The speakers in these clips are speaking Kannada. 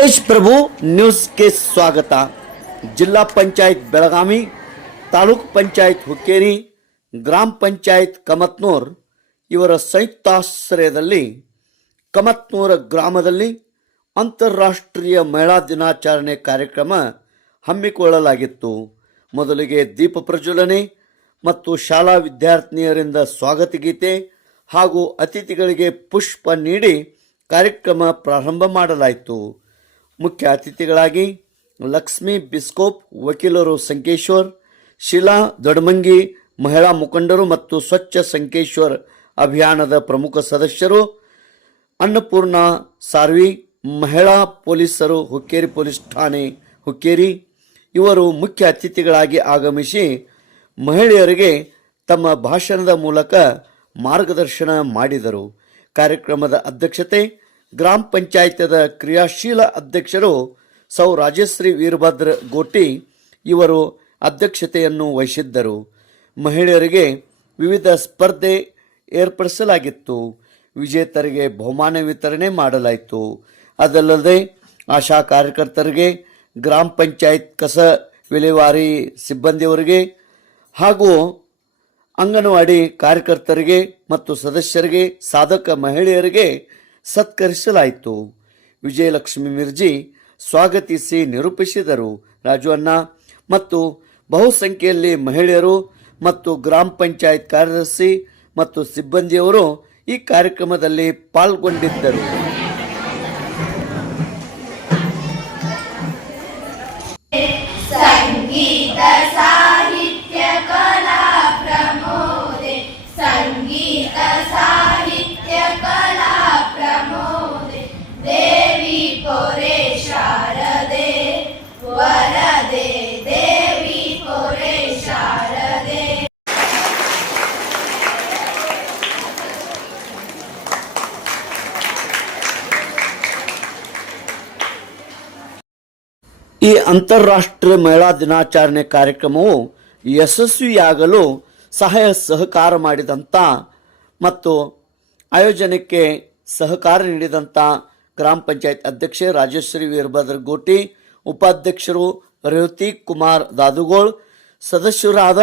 ಪ್ರಭು ನ್ಯೂಸ್ಗೆ ಸ್ವಾಗತ. ಜಿಲ್ಲಾ ಪಂಚಾಯತ್ ಬೆಳಗಾವಿ, ತಾಲೂಕ್ ಪಂಚಾಯತ್ ಹುಕ್ಕೇರಿ, ಗ್ರಾಮ ಪಂಚಾಯತ್ ಕಮತ್ನೂರ್ ಇವರ ಸಂಯುಕ್ತಾಶ್ರಯದಲ್ಲಿ ಕಮತ್ನೂರ ಗ್ರಾಮದಲ್ಲಿ ಅಂತಾರಾಷ್ಟ್ರೀಯ ಮಹಿಳಾ ದಿನಾಚರಣೆ ಕಾರ್ಯಕ್ರಮ ಹಮ್ಮಿಕೊಳ್ಳಲಾಗಿತ್ತು. ಮೊದಲಿಗೆ ದೀಪ ಪ್ರಜ್ವಲನೆ ಮತ್ತು ಶಾಲಾ ವಿದ್ಯಾರ್ಥಿನಿಯರಿಂದ ಸ್ವಾಗತ ಗೀತೆ ಹಾಗೂ ಅತಿಥಿಗಳಿಗೆ ಪುಷ್ಪ ನೀಡಿ ಕಾರ್ಯಕ್ರಮ ಪ್ರಾರಂಭ ಮಾಡಲಾಯಿತು. ಮುಖ್ಯ ಅತಿಥಿಗಳಾಗಿ ಲಕ್ಷ್ಮಿ ಬಿಸ್ಕೋಪ್, ವಕೀಲರು ಸಂಕೇಶ್ವರ್, ಶಿಲಾ ದೊಡಮಂಗಿ, ಮಹಿಳಾ ಮುಖಂಡರು ಮತ್ತು ಸ್ವಚ್ಛ ಸಂಕೇಶ್ವರ್ ಅಭಿಯಾನದ ಪ್ರಮುಖ ಸದಸ್ಯರು, ಅನ್ನಪೂರ್ಣ ಸಾರ್ವಿ, ಮಹಿಳಾ ಪೊಲೀಸರು, ಹುಕ್ಕೇರಿ ಪೊಲೀಸ್ ಠಾಣೆ ಹುಕ್ಕೇರಿ. ಇವರು ಮುಖ್ಯ ಅತಿಥಿಗಳಾಗಿ ಆಗಮಿಸಿ ಮಹಿಳೆಯರಿಗೆ ತಮ್ಮ ಭಾಷಣದ ಮೂಲಕ ಮಾರ್ಗದರ್ಶನ ಮಾಡಿದರು. ಕಾರ್ಯಕ್ರಮದ ಅಧ್ಯಕ್ಷತೆ ಗ್ರಾಮ ಪಂಚಾಯತದ ಕ್ರಿಯಾಶೀಲ ಅಧ್ಯಕ್ಷರು ಸೌ ರಾಜಶ್ರೀ ವೀರಭದ್ರ ಗೋಟಿ ಇವರು ಅಧ್ಯಕ್ಷತೆಯನ್ನು ವಹಿಸಿದ್ದರು. ಮಹಿಳೆಯರಿಗೆ ವಿವಿಧ ಸ್ಪರ್ಧೆ ಏರ್ಪಡಿಸಲಾಗಿತ್ತು. ವಿಜೇತರಿಗೆ ಬಹುಮಾನ ವಿತರಣೆ ಮಾಡಲಾಯಿತು. ಅದಲ್ಲದೆ ಆಶಾ ಕಾರ್ಯಕರ್ತರಿಗೆ, ಗ್ರಾಮ ಪಂಚಾಯತ್ ಕಸ ವಿಲೇವಾರಿ ಸಿಬ್ಬಂದಿಯವರಿಗೆ ಹಾಗೂ ಅಂಗನವಾಡಿ ಕಾರ್ಯಕರ್ತರಿಗೆ ಮತ್ತು ಸದಸ್ಯರಿಗೆ, ಸಾಧಕ ಮಹಿಳೆಯರಿಗೆ ಸತ್ಕರಿಸಲಾಯಿತು. ವಿಜಯಲಕ್ಷ್ಮಿ ಮಿರ್ಜಿ ಸ್ವಾಗತಿಸಿ ನಿರೂಪಿಸಿದರು. ರಾಜು ಅಣ್ಣ ಮತ್ತು ಬಹುಸಂಖ್ಯೆಯಲ್ಲಿ ಮಹಿಳೆಯರು ಮತ್ತು ಗ್ರಾಮ ಪಂಚಾಯತ್ ಕಾರ್ಯದರ್ಶಿ ಮತ್ತು ಸಿಬ್ಬಂದಿಯವರು ಈ ಕಾರ್ಯಕ್ರಮದಲ್ಲಿ ಪಾಲ್ಗೊಂಡಿದ್ದರು. ಈ ಅಂತಾರಾಷ್ಟ್ರೀಯ ಮಹಿಳಾ ದಿನಾಚರಣೆ ಕಾರ್ಯಕ್ರಮವು ಯಶಸ್ವಿಯಾಗಲು ಸಹಾಯ ಸಹಕಾರ ಮಾಡಿದಂಥ ಮತ್ತು ಆಯೋಜನಕ್ಕೆ ಸಹಕಾರ ನೀಡಿದಂಥ ಗ್ರಾಮ ಪಂಚಾಯತ್ ಅಧ್ಯಕ್ಷೆ ರಾಜೇಶ್ವರಿ ವೀರಭದ್ರ ಗೋಟಿ, ಉಪಾಧ್ಯಕ್ಷರು ರೇವತಿ ಕುಮಾರ್ ದಾದುಗೋಳ್, ಸದಸ್ಯರಾದ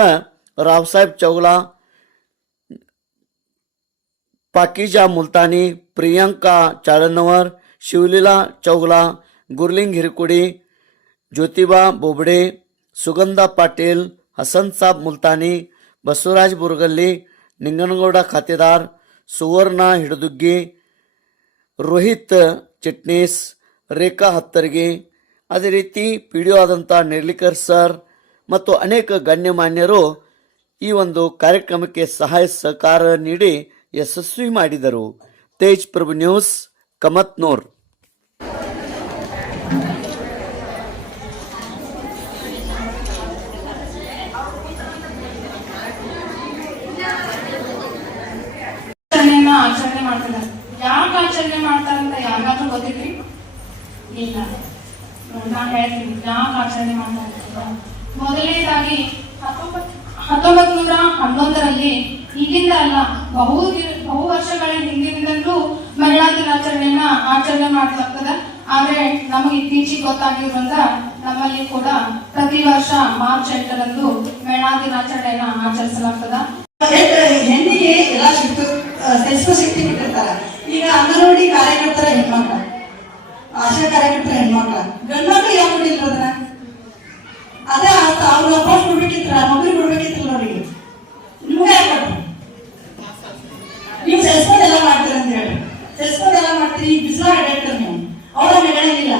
ರಾವ್ ಸಾಹೇಬ್ ಚೌಲಾ, ಪಾಕಿಜಾ ಮುಲ್ತಾನಿ, ಪ್ರಿಯಾಂಕಾ ಚಾಳನ್ನವರ್ ಶಿವಲೀಲಾ ಚೌಗಲಾ ಗುರ್ಲಿಂಗ್ ಹಿರಕುಡಿ ಜ್ಯೋತಿಬಾ बोबडे ಸುಗಂಧ ಪಾಟೀಲ್ ಹಸನ್ ಸಾಬ್ ಮುಲ್ತಾನಿ ಬಸವರಾಜ್ ಬುರ್ಗಲ್ಲಿ ನಿಂಗನಗೌಡ ಖಾತೆದಾರ್ ಸುವರ್ಣ ಹಿಡದುಗ್ಗಿ ರೋಹಿತ್ ಚಿಟ್ನೀಸ್ ರೇಖಾ ಹತ್ತರ್ಗಿ ಅದೇ ರೀತಿ ಪಿ ಡಿ ಆದಂಥ ನೆರ್ಲಿಕರ್ ಸರ್ ಮತ್ತು ಅನೇಕ ಗಣ್ಯಮಾನ್ಯರು ಈ ಒಂದು ಕಾರ್ಯಕ್ರಮಕ್ಕೆ ಸಹಾಯ ಸಹಕಾರ ನೀಡಿ ಯಶಸ್ವಿ ಮಾಡಿದರು ತೇಜ್ ಪ್ರಭು ನ್ಯೂಸ್ ಕಮತ್ನೂರ್ ಆಚರಣೆ ಮಾಡ್ತಾರೆ. ಯಾಕೆ ಆಚರಣೆ ಮಾಡ್ತಾರೆ ಅಂತ ಯಾರಿಗಾದ್ರೂ ಗೊತ್ತಿದ್ರಿ? ಇಲ್ಲ. ನಾನು ಹೇಳ್ತೀನಿ. ಯಾಕೆ ಆಚರಣೆ ಮಾಡ್ತಾರೆ ಅಂತ. ಮೊದಲನೇದಾಗಿ ಹತ್ತೊಂಬತ್ ಹತ್ತೊಂಬತ್ ನೂರ ಹನ್ನೊಂದರಲ್ಲಿ ಈಗಿಂದ ಅಲ್ಲ, ಬಹು ಬಹು ವರ್ಷಗಳ ಹಿಂದಿನಿಂದಲೂ ಮಹಿಳಾ ದಿನಾಚರಣೆಯನ್ನ ಆಚರಣೆ ಮಾಡ್ಲಾಗ್ತದೆ. ಆದ್ರೆ ನಮಗೆ ಇತ್ತೀಚೆಗೆ ಗೊತ್ತಾಗಿರೋದ್ರಿಂದ ನಮ್ಮಲ್ಲಿ ಕೂಡ ಪ್ರತಿ ವರ್ಷ ಮಾರ್ಚ್ ಎಂಟರಂದು ಮಹಿಳಾ ದಿನಾಚರಣೆಯನ್ನ ಆಚರಿಸಲಾಗ್ತದ. ಸಿಕ್ತು ಶಕ್ತಿ ಬಿಟ್ಟಿರ್ತಾರ. ಈಗ ಅಂಗನವಾಡಿ ಕಾರ್ಯಕರ್ತರ ಹೆಣ್ಮಕ್ಳ, ಆಶಾ ಕಾರ್ಯಕರ್ತರ ಹೆಣ್ಮಕ್ಳ, ಗಂಡ್ಮಕ್ಳು ಯಾಕೆ ಬಿಟ್ಟಿಲ್ಲ ಅದನ್ನ ಅದೇ ಅವ್ರ ಪೋಸ್ಟ್ ಬಿಡ್ಬೇಕಿತ್ರ ಮಕ್ಳು ಕೊಡ್ಬೇಕಿತ್ತಲ್ಲ ಅವ್ರಿಗೆ ನಿಮ್ಗೆ ಯಾಕೆ? ನೀವು ಸೆಸ್ಪೋದ್ ಎಲ್ಲ ಮಾಡ್ತೀರ ಅಂತ ಹೇಳಿ ಸೆಸ್ಪೋದ್ ಎಲ್ಲ ಮಾಡ್ತೀರಿ ಈಗ ಬಿಸಿಲ ಹೇಳ್ತಾರೆ ನೀವು. ಅವ್ರ ನೆಗಳಿಲ್ಲ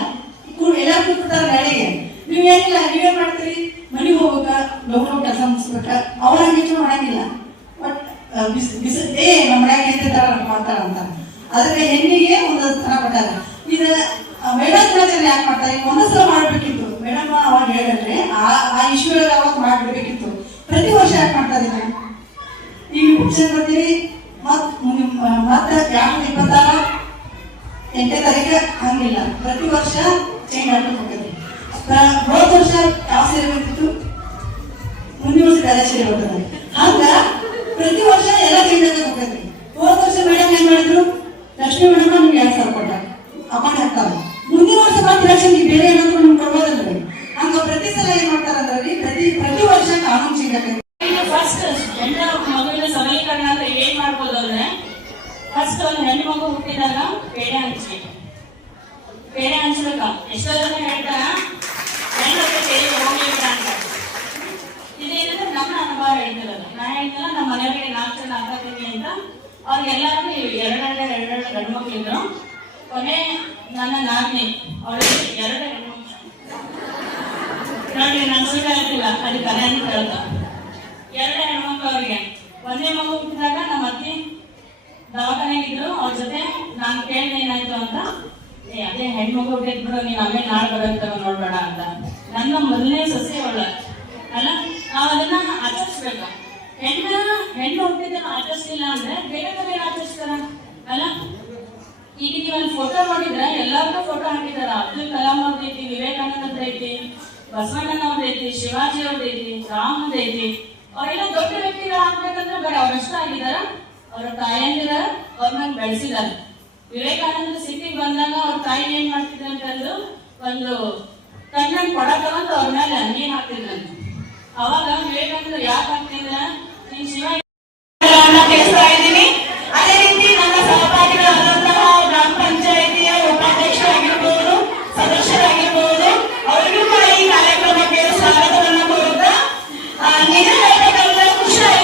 ಎಲ್ಲ ಕೂತ್ಬಿಡ್ತಾರ ನೆಳಿಗೆ ನೀವೇನಿಲ್ಲ ನೀವೇನ್ ಮಾಡ್ತೀರಿ. ಮನೆಗೆ ಹೋಗ್ಬೇಕ ಲೋಕ ಕೆಲಸ ಮುಗಿಸ್ಬೇಕಾ? ಅವ್ರ ಹಂಗೆ ಮಾಡಂಗಿಲ್ಲ. ಬಿಸ್ ಬಿಸ್, ಏ, ನಮ್ಮ ಮನ್ಯಾಗ ಥರ ಮಾಡ್ತಾರ ಅಂತ. ಅದಕ್ಕೆ ಹೆಣ್ಣಿಗೆ ಒಂದೊಂದು ಥರ ಕೊಟ್ಟಾರ ಇದು ಮೇಡಮ್ ಜನ ಯಾಕೆ ಮಾಡ್ತಾರೆ? ಈಗ ಒಂದೊಂದು ಸಲ ಮಾಡ್ಬೇಕಿತ್ತು. ಮೇಡಮ್ ಅವಾಗ ಹೇಳಿದ್ರೆ ಆ ಆ ಇಶ್ವರ ಅವಾಗ ಮಾಡ್ಬಿಡ್ಬೇಕಿತ್ತು. ಪ್ರತಿ ವರ್ಷ ಯಾಕೆ ಮಾಡ್ತಾರೆ ಇದನ್ನ? ಈಗ ಮುಗಿಸ್ಕೊಂಡು ಬರ್ತೀರಿ ಮತ್ತು ಮತ್ತೆ ಎರಡು ಇಪ್ಪತ್ತಾರ? ಎಂಟನೇ ತಾರೀಕು ಹಂಗಿಲ್ಲ. ಪ್ರತಿ ವರ್ಷ ಚೇಂಜ್ ಮಾಡ್ಕೊಂಡು ಹೋಗ್ತದೆ. ಹೋದ ವರ್ಷ ಯಾವ ಸೀರೆ ಬರ್ತಿತ್ತು ಮುಂದಿನ ವರ್ಷ ಬೇರೆ ಸೀರೆ ಬರ್ತದೆ ಹಂಗ ಪ್ರತಿ ವರ್ಷ ಎಲ್ಲ ಆಗ್ತಾ ಹೋಗ್ತೈತಿ ಹೋದ ವರ್ಷ ಮೇಡಮ್ ಏನ್ ಮಾಡಿದ್ರು? ಲಕ್ಷ್ಮೀ ಮೇಡಮ್ ನಿಮ್ಗೆ ಎರಡ್ ಸಾವಿರ ಕೊಟ್ಟ. ಅಕೌಂಟ್ ಹಾಕ್ತಾರ ಮುಂದಿನ ವರ್ಷ ಮಾತ್ರ ನೀವು ಬೇರೆ ಏನಾದ್ರು ನಮ್ಗೆ ಕೊಡ್ಬೋದಲ್ರಿ ಹಂಗ ಪ್ರತಿ ಸಲ ಏನ್ ಮಾಡ್ತಾರಂದ್ರಿ ಪ್ರತಿ ಪ್ರತಿ ವರ್ಷ ಕಾನೂನು ಸಿಗಕ್ಕೆ ಫಸ್ಟ್ ಎಲ್ಲ ಮಗುವಿನ ಸಬಲೀಕರಣ ಅಂದ್ರೆ ಏನ್ ಮಾಡ್ಬೋದು ಅಂದ್ರೆ ಫಸ್ಟ್ ಒಂದು ಹೆಣ್ಣು ಮಗು ಹುಟ್ಟಿದಾಗ ಪೇಡೆ ಹಂಚಿ. ಪೇಡೆ ಹಂಚ್ಬೇಕ? ಎಷ್ಟೋ ಜನ ಹೇಳ್ತಾರ, ಹೆಣ್ಣು ಹೋಗಿ ಅಂತ. ಅನುಭವ ಹೇಳ್ತಿರೋದು ನಾ ಹೇಳ್ತಿಲ್ಲ ನಮ್ಮ ಮನೆಯವರಿಗೆ ನಾಲ್ಕು ಜನ ತಂಗಿ ಅಂತ ಅವ್ರಿಗೆಲ್ಲರಿಗೂ ಎರಡೆರಡು ಎರಡೆರಡು ಗಂಡು ಮಕ್ಕಳಿದ್ರು ಕೊನೆ ನನ್ನ ನಾದಿನಿ ಅವಳಿಗೆ ಎರಡು ಹೆಣ್ಣು ಮಕ್ಳು ನೋಡಿ ನಾನು ಸುಳ್ಳು ಹೇಳ್ತಿಲ್ಲ, ಅದು ಕರೆ ಅಂತ ಹೇಳ್ತಾ. ಎರಡು ಹೆಣ್ಮಕ್ಳು ಅವರಿಗೆ. ಒಂದೇ ಮಗು ಹುಟ್ಟಿದಾಗ ನಮ್ಮ ಅತ್ತಿ ದವಾಖಾನೆಗಿದ್ರು ಅವ್ರ ಜೊತೆ ನಾನು ಕೇಳಿದೆ ಏನಾಯ್ತು ಅಂತ. ಅದೇ ಹೆಣ್ಮಗು ಹುಟ್ಟಿದ್ ಬಿಡು, ನೀನು ಆಮೇಲೆ ನಾಳೆ ಬರುತ್ತೆ ನೋಡ್ಬೇಡ ಅಂತ. ನನ್ನ ಮೊದಲನೇ ಸಸ್ಯ ಅವಳ. ಅಲ್ಲ? ನಾವು ಅದನ್ನ ಆಚರಿಸ್ಬೇಕು. ಹೆಣ್ಣ ಹೆಣ್ಣು ಹುಟ್ಟಿದ್ದನ್ನ ಆಚರಿಸಲಿಲ್ಲ ಅಂದ್ರೆ ಬೇರೆ ಬೇರೆ ಆಚರಿಸ್ತಾರ? ಅಲ್ಲ? ಈಗ ನೀವು ಫೋಟೋ ನೋಡಿದ್ರೆ ಎಲ್ಲಾರ್ದು ಫೋಟೋ ಹಾಕಿದಾರ. ಅಬ್ದುಲ್ ಕಲಾಂ ಅವ್ರದ್ದು ಐತಿ ವಿವೇಕಾನಂದ ಐತಿ ಬಸವಣ್ಣನ ಅವ್ರದ್ದು ಐತಿ ಶಿವಾಜಿ ಅವ್ರದ್ದು ಐತಿ ರಾಮದ ಐತಿ ಅವರೆಲ್ಲ ದೊಡ್ಡ ವ್ಯಕ್ತಿಗಳು ಹಾಕ್ಬೇಕಂದ್ರೆ ಬೇಡ. ಅವ್ರಷ್ಟ ಆಗಿದಾರ. ಅವ್ರ ತಾಯಂದಿರ ಅವ್ರನ್ನ ಬೆಳೆಸಿದಾರೆ. ವಿವೇಕಾನಂದ ಸಿಟಿಗೆ ಬಂದಾಗ ಅವ್ರ ತಾಯಿ ಏನ್ ಮಾಡ್ತಿದ್ರು ಅಂತಂದು ಒಂದು ಕಣ್ಣನ್ ತಗೊಂಡು ಅವ್ರ ಮೇಲೆ ನೀರ್ ಹಾಕ್ತಿದ್ರಂತೆ. ಅವಾಗ ಬೇಕಂದ್ರೆ ಯಾಕೆ ಹಾಕ್ತಿದ್ರ ನೀನ್ ಶಿವ